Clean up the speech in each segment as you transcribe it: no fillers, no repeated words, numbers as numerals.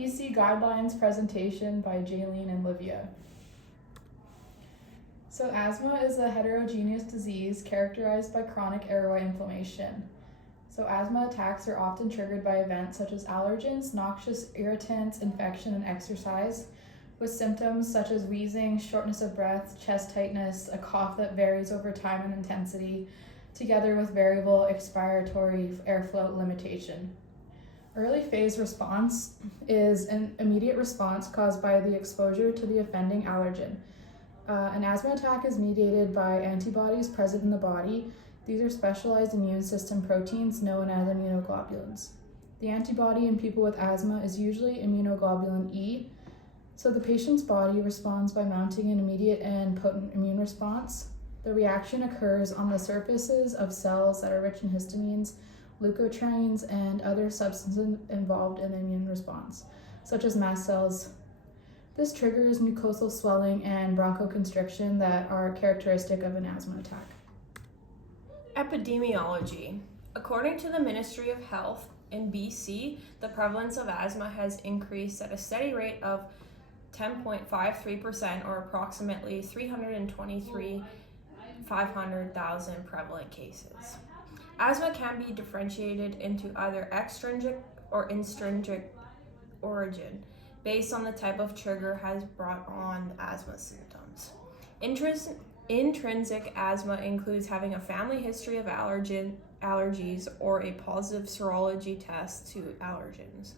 BC Guidelines presentation by Jaylene and Livia. So asthma is a heterogeneous disease characterized by chronic airway inflammation. So asthma attacks are often triggered by events such as allergens, noxious irritants, infection, and exercise, with symptoms such as wheezing, shortness of breath, chest tightness, a cough that varies over time and intensity, together with variable expiratory airflow limitation. Early phase response is an immediate response caused by the exposure to the offending allergen. An asthma attack is mediated by antibodies present in the body. These are specialized immune system proteins known as immunoglobulins. The antibody in people with asthma is usually immunoglobulin E. So the patient's body responds by mounting an immediate and potent immune response. The reaction occurs on the surfaces of cells that are rich in histamines, leukotrienes, and other substances involved in the immune response, such as mast cells. This triggers mucosal swelling and bronchoconstriction that are characteristic of an asthma attack. Epidemiology. According to the Ministry of Health in BC, the prevalence of asthma has increased at a steady rate of 10.53%, or approximately 323,500,000 prevalent cases. Asthma can be differentiated into either extrinsic or intrinsic origin, based on the type of trigger has brought on asthma symptoms. Intrinsic asthma includes having a family history of allergies or a positive serology test to allergens.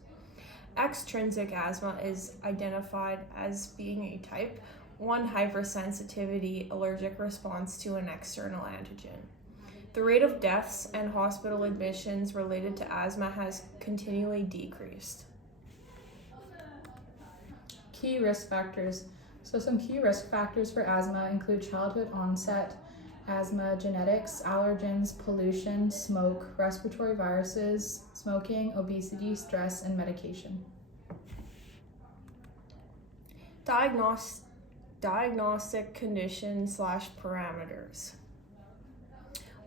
Extrinsic asthma is identified as being a type 1 hypersensitivity allergic response to an external antigen. The rate of deaths and hospital admissions related to asthma has continually decreased. Key risk factors. So some key risk factors for asthma include childhood onset asthma, genetics, allergens, pollution, smoke, respiratory viruses, smoking, obesity, stress, and medication. Diagnostic condition/parameters.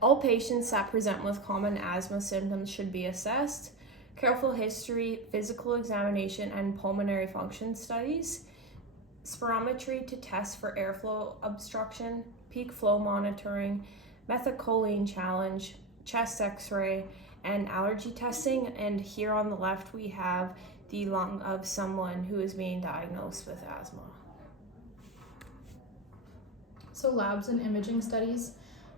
All patients that present with common asthma symptoms should be assessed. Careful history, physical examination, and pulmonary function studies. Spirometry to test for airflow obstruction, peak flow monitoring, methacholine challenge, chest x-ray, and allergy testing. And here on the left we have the lung of someone who is being diagnosed with asthma. So labs and imaging studies.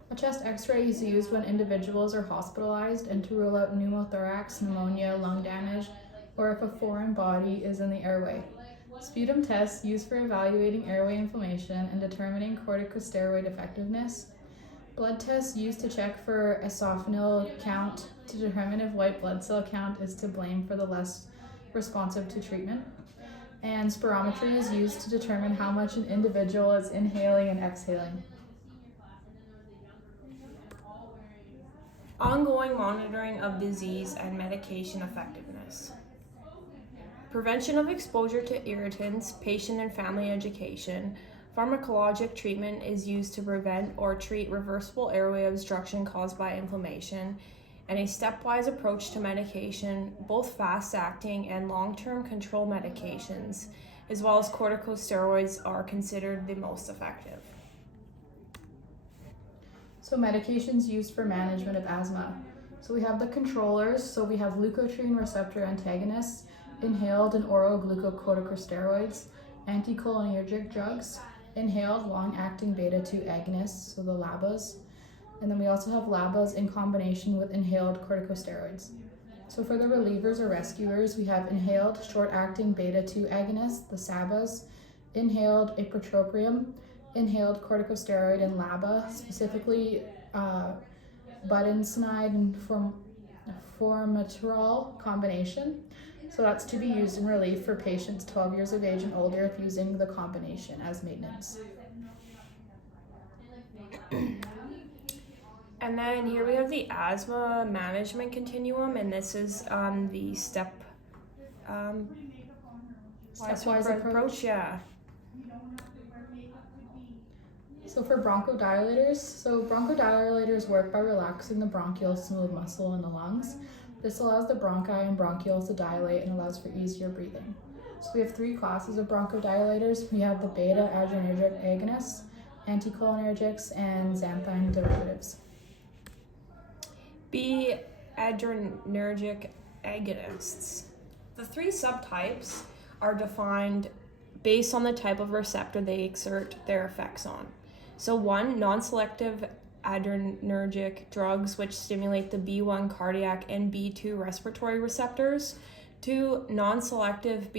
A chest x-ray is used when individuals are hospitalized and to rule out pneumothorax, pneumonia, lung damage, or if a foreign body is in the airway. Sputum tests used for evaluating airway inflammation and determining corticosteroid effectiveness. Blood tests used to check for eosinophil count to determine if white blood cell count is to blame for the less responsive to treatment. And spirometry is used to determine how much an individual is inhaling and exhaling. Ongoing monitoring of disease and medication effectiveness. Prevention of exposure to irritants, patient and family education. Pharmacologic treatment is used to prevent or treat reversible airway obstruction caused by inflammation, and a stepwise approach to medication, both fast-acting and long-term control medications, as well as corticosteroids, are considered the most effective. So medications used for management of asthma. So we have the controllers. So we have leukotriene receptor antagonists, inhaled and oral glucocorticosteroids, anticholinergic drugs, inhaled long-acting beta-2 agonists, so the LABAs. And then we also have LABAs in combination with inhaled corticosteroids. So for the relievers or rescuers, we have inhaled short-acting beta-2 agonists, the SABAs, inhaled ipratropium, inhaled corticosteroid and LABA, specifically budesonide and formoterol combination. So that's to be used in relief for patients 12 years of age and older if using the combination as maintenance. And then here we have the asthma management continuum, and this is the Stepwise approach. Yeah. So for bronchodilators, bronchodilators work by relaxing the bronchial smooth muscle in the lungs. This allows the bronchi and bronchioles to dilate and allows for easier breathing. So we have three classes of bronchodilators. We have the beta adrenergic agonists, anticholinergics, and xanthine derivatives. B. Adrenergic agonists. The three subtypes are defined based on the type of receptor they exert their effects on. So 1, non-selective adrenergic drugs which stimulate the B1 cardiac and B2 respiratory receptors. 2, non-selective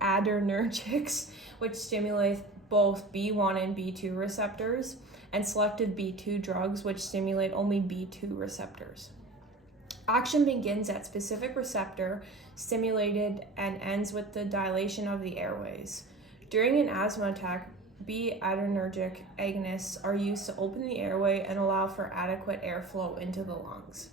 adrenergics which stimulate both B1 and B2 receptors, and selective B2 drugs which stimulate only B2 receptors. Action begins at specific receptor stimulated and ends with the dilation of the airways. During an asthma attack, B adrenergic agonists are used to open the airway and allow for adequate airflow into the lungs.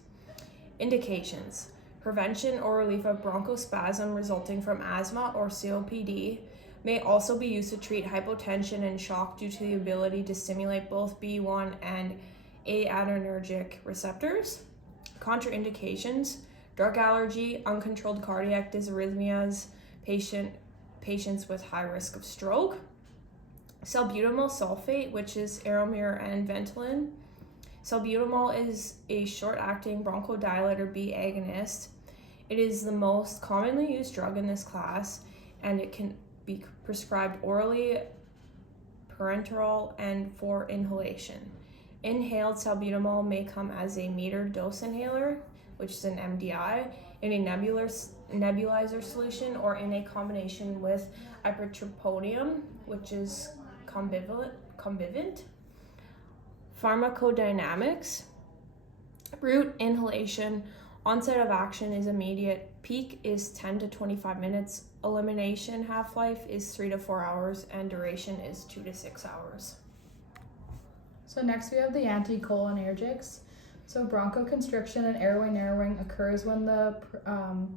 Indications: prevention or relief of bronchospasm resulting from asthma or COPD, may also be used to treat hypotension and shock due to the ability to stimulate both B1 and A adrenergic receptors. Contraindications: drug allergy, uncontrolled cardiac dysrhythmias, patients with high risk of stroke. Salbutamol sulfate, which is Aeromir and Ventolin. Salbutamol is a short-acting bronchodilator B agonist. It is the most commonly used drug in this class, and it can be prescribed orally, parenteral, and for inhalation. Inhaled salbutamol may come as a metered dose inhaler, which is an MDI, in a nebulizer solution, or in a combination with ipratropium, which is convivant. Pharmacodynamics: route inhalation, onset of action is immediate, peak is 10 to 25 minutes, elimination half-life is 3 to 4 hours, and duration is 2 to 6 hours. So next we have the anticholinergics. So bronchoconstriction and airway narrowing occurs when the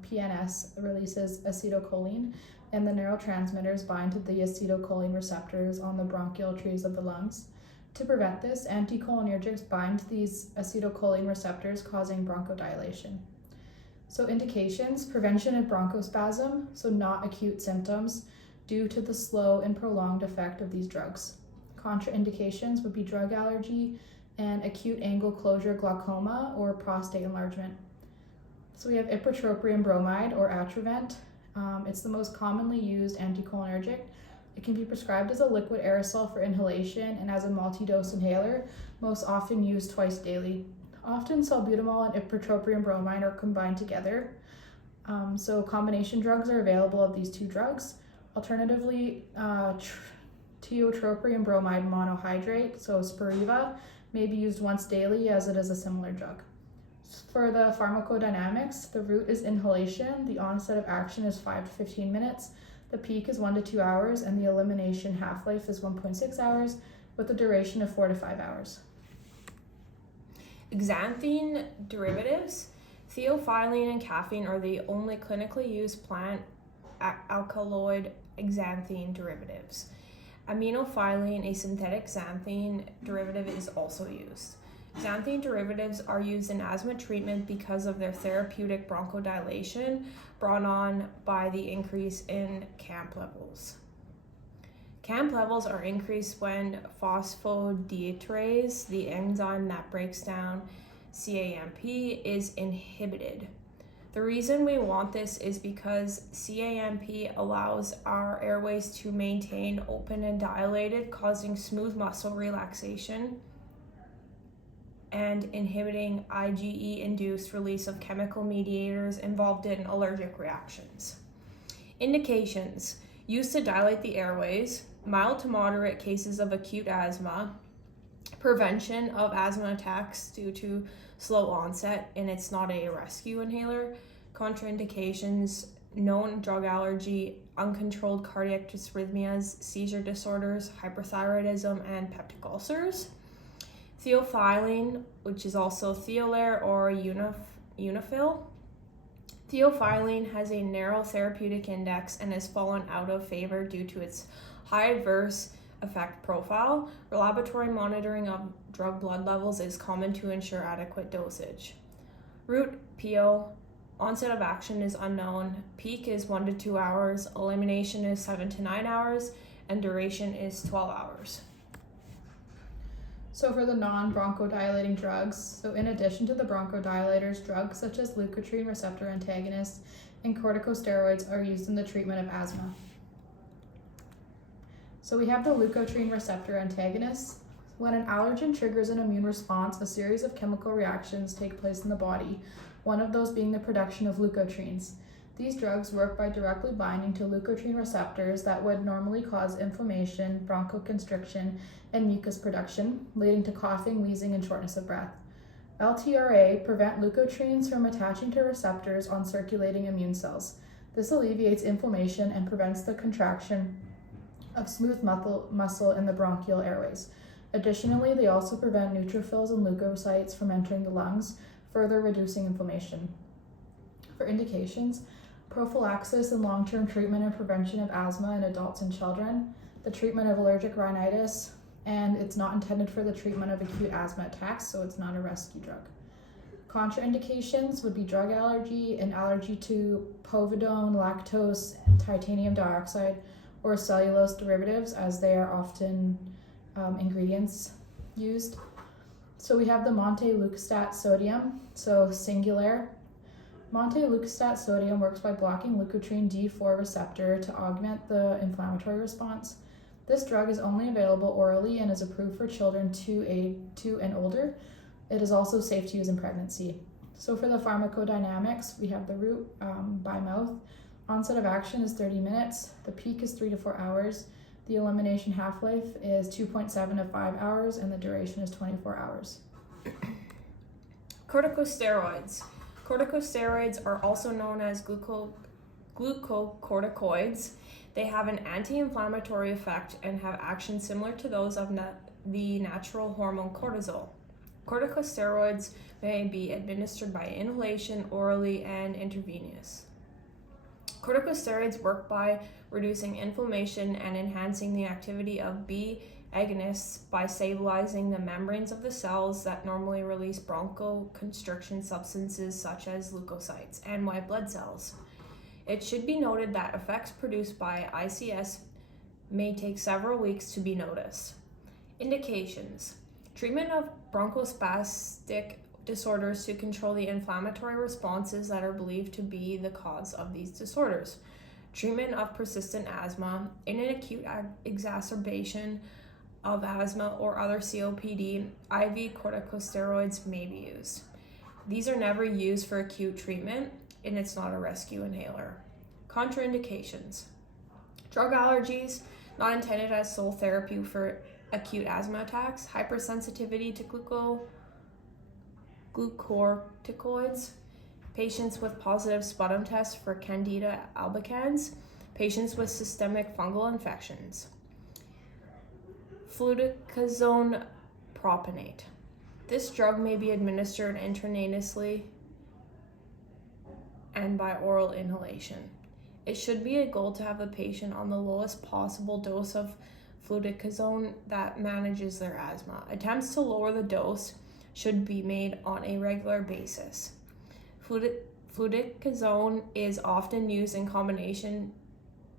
PNS releases acetylcholine, and the neurotransmitters bind to the acetylcholine receptors on the bronchial trees of the lungs. To prevent this, anticholinergics bind to these acetylcholine receptors, causing bronchodilation. So indications: prevention of bronchospasm, so not acute symptoms, due to the slow and prolonged effect of these drugs. Contraindications would be drug allergy and acute angle closure glaucoma or prostate enlargement. So we have ipratropium bromide or Atrovent. It's the most commonly used anticholinergic. It can be prescribed as a liquid aerosol for inhalation and as a multi-dose inhaler, most often used twice daily. Often salbutamol and ipratropium bromide are combined together. So combination drugs are available of these two drugs. Alternatively, tiotropium bromide monohydrate, so Spiriva, may be used once daily as it is a similar drug. For the pharmacodynamics, the route is inhalation, the onset of action is 5 to 15 minutes, the peak is 1 to 2 hours, and the elimination half-life is 1.6 hours, with a duration of 4 to 5 hours. Xanthine derivatives. Theophylline and caffeine are the only clinically used plant alkaloid xanthine derivatives. Aminophylline, a synthetic xanthine derivative, is also used. Xanthine derivatives are used in asthma treatment because of their therapeutic bronchodilation brought on by the increase in CAMP levels. CAMP levels are increased when phosphodiesterase, the enzyme that breaks down CAMP, is inhibited. The reason we want this is because CAMP allows our airways to maintain open and dilated, causing smooth muscle relaxation and inhibiting IgE-induced release of chemical mediators involved in allergic reactions. Indications: used to dilate the airways, mild to moderate cases of acute asthma, prevention of asthma attacks due to slow onset, and it's not a rescue inhaler. Contraindications: known drug allergy, uncontrolled cardiac dysrhythmias, seizure disorders, hyperthyroidism, and peptic ulcers. Theophylline, which is also Theolair or Unifil. Theophylline has a narrow therapeutic index and has fallen out of favor due to its high adverse effect profile. Laboratory monitoring of drug blood levels is common to ensure adequate dosage. Route PO. Onset of action is unknown. Peak is 1 to 2 hours. Elimination is 7 to 9 hours. And duration is 12 hours. So for the non-bronchodilating drugs, so in addition to the bronchodilators, drugs such as leukotriene receptor antagonists and corticosteroids are used in the treatment of asthma. So we have the leukotriene receptor antagonists. When an allergen triggers an immune response, a series of chemical reactions take place in the body, one of those being the production of leukotrienes. These drugs work by directly binding to leukotriene receptors that would normally cause inflammation, bronchoconstriction, and mucus production, leading to coughing, wheezing, and shortness of breath. LTRA prevent leukotrienes from attaching to receptors on circulating immune cells. This alleviates inflammation and prevents the contraction of smooth muscle in the bronchial airways. Additionally, they also prevent neutrophils and leukocytes from entering the lungs, further reducing inflammation. For indications, prophylaxis and long-term treatment and prevention of asthma in adults and children, the treatment of allergic rhinitis, and it's not intended for the treatment of acute asthma attacks, so it's not a rescue drug. Contraindications would be drug allergy and allergy to povidone, lactose, titanium dioxide, or cellulose derivatives, as they are often ingredients used. So we have the montelukast sodium, so singular. Montelukast sodium works by blocking leukotriene D4 receptor to augment the inflammatory response. This drug is only available orally and is approved for children 2 and older. It is also safe to use in pregnancy. So for the pharmacodynamics, we have the route by mouth. Onset of action is 30 minutes. The peak is 3 to 4 hours. The elimination half-life is 2.7 to 5 hours, and the duration is 24 hours. Corticosteroids. Corticosteroids are also known as glucocorticoids. They have an anti-inflammatory effect and have action similar to those of the natural hormone cortisol. Corticosteroids may be administered by inhalation, orally, and intravenous. Corticosteroids work by reducing inflammation and enhancing the activity of B agonists by stabilizing the membranes of the cells that normally release bronchoconstriction substances such as leukocytes and white blood cells. It should be noted that effects produced by ICS may take several weeks to be noticed. Indications: treatment of bronchospastic disorders to control the inflammatory responses that are believed to be the cause of these disorders. Treatment of persistent asthma. In an acute exacerbation of asthma or other COPD, IV corticosteroids may be used. These are never used for acute treatment, and it's not a rescue inhaler. Contraindications: drug allergies, not intended as sole therapy for acute asthma attacks, hypersensitivity to glucocorticoids, patients with positive sputum tests for Candida albicans, patients with systemic fungal infections. Fluticasone propionate. This drug may be administered intravenously and by oral inhalation. It should be a goal to have the patient on the lowest possible dose of fluticasone that manages their asthma. Attempts to lower the dose should be made on a regular basis. Fluticasone is often used in a combination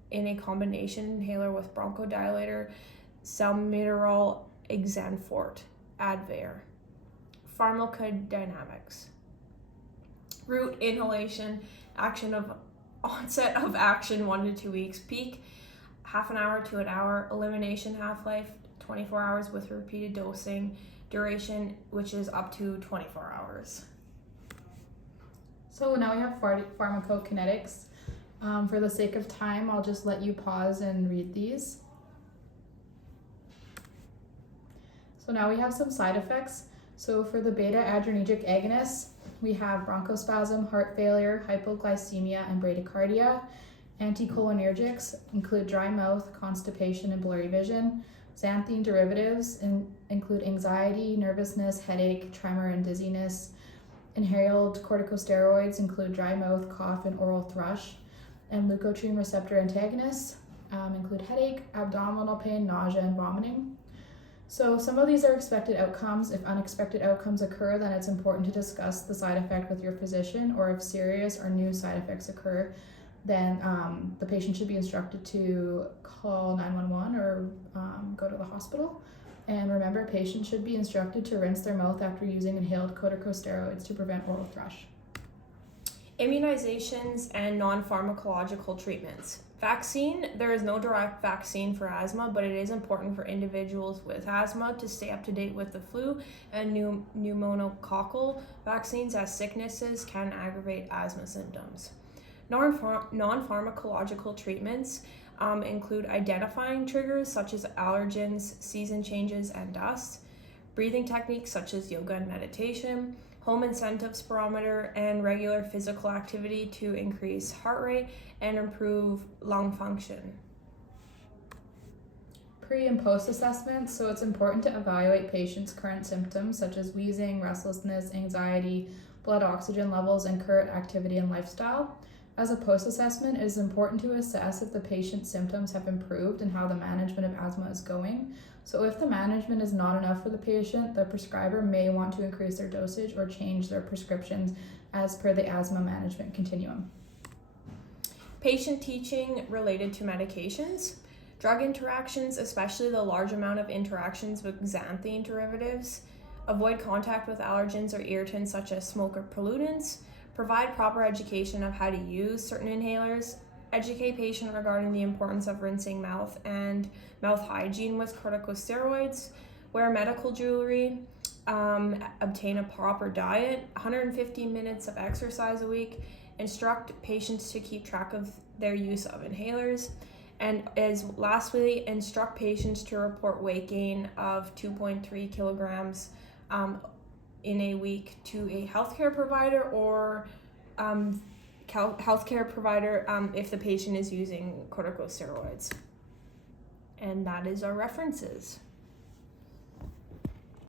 inhaler with bronchodilator, salmeterol, Exanfort, Advair. Pharmacodynamics. Route inhalation, onset of action 1 to 2 weeks, peak half an hour to an hour, elimination half-life 24 hours with repeated dosing, duration which is up to 24 hours. So now we have pharmacokinetics. For the sake of time, I'll just let you pause and read these. So now we have some side effects. So for the beta-adrenergic agonists, we have bronchospasm, heart failure, hypoglycemia, and bradycardia. Anticholinergics include dry mouth, constipation, and blurry vision. Xanthine derivatives include anxiety, nervousness, headache, tremor, and dizziness. Inhaled corticosteroids include dry mouth, cough, and oral thrush. And leukotriene receptor antagonists include headache, abdominal pain, nausea, and vomiting. So some of these are expected outcomes. If unexpected outcomes occur, then it's important to discuss the side effect with your physician, or if serious or new side effects occur, then the patient should be instructed to call 911 or go to the hospital. And remember, patients should be instructed to rinse their mouth after using inhaled corticosteroids to prevent oral thrush. Immunizations and non-pharmacological treatments. Vaccine. There is no direct vaccine for asthma, but it is important for individuals with asthma to stay up to date with the flu and pneumococcal vaccines, as sicknesses can aggravate asthma symptoms. Non-pharmacological treatments include identifying triggers such as allergens, season changes, and dust, breathing techniques such as yoga and meditation, home incentive spirometer, and regular physical activity to increase heart rate and improve lung function. Pre and post assessment. So it's important to evaluate patients' current symptoms such as wheezing, restlessness, anxiety, blood oxygen levels, and current activity and lifestyle. As a post assessment, it is important to assess if the patient's symptoms have improved and how the management of asthma is going. So if the management is not enough for the patient, the prescriber may want to increase their dosage or change their prescriptions as per the asthma management continuum. Patient teaching related to medications. Drug interactions, especially the large amount of interactions with xanthine derivatives. Avoid contact with allergens or irritants such as smoke or pollutants. Provide proper education of how to use certain inhalers. Educate patient regarding the importance of rinsing mouth and mouth hygiene with corticosteroids. Wear medical jewelry. Obtain a proper diet. 150 minutes of exercise a week. Instruct patients to keep track of their use of inhalers. And lastly, instruct patients to report weight gain of 2.3 kilograms in a week to a healthcare provider or healthcare provider if the patient is using corticosteroids. And that is our references.